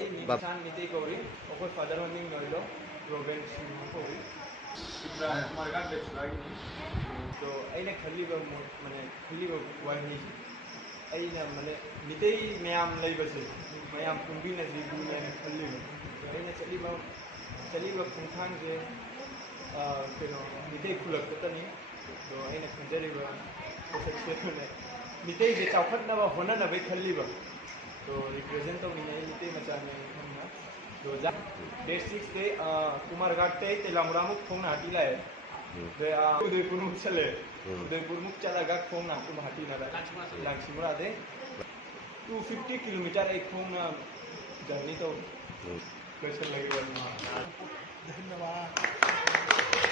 Misan miti kauri, okor father mami noilo, Robin Singh kauri. Ibra marga besulagi ni. So, aina khali ba mane khali ba wani. Aina mane miti mayam lay basi, mayam kumbi na zibu na khali ba. So, aina chali ba kungkang je, keno miti kulak kata ni. So, aina kunjari ba, konsepsi na. Miti je chaukat na ba hona na ba khali ba. तो represent तो नहीं मिलते मचाने हमना तो जा date 6 ते कुमार घाट ते लामरामुख phone हाटी लाए ते उदयपुर मुख चले उदयपुर मुख चला गा फोन ना तुम हाटी ना लाक्षिमरा दे 250 किलोमीटर एक फोन जर्नी तो कैसे लगे धन्यवाद।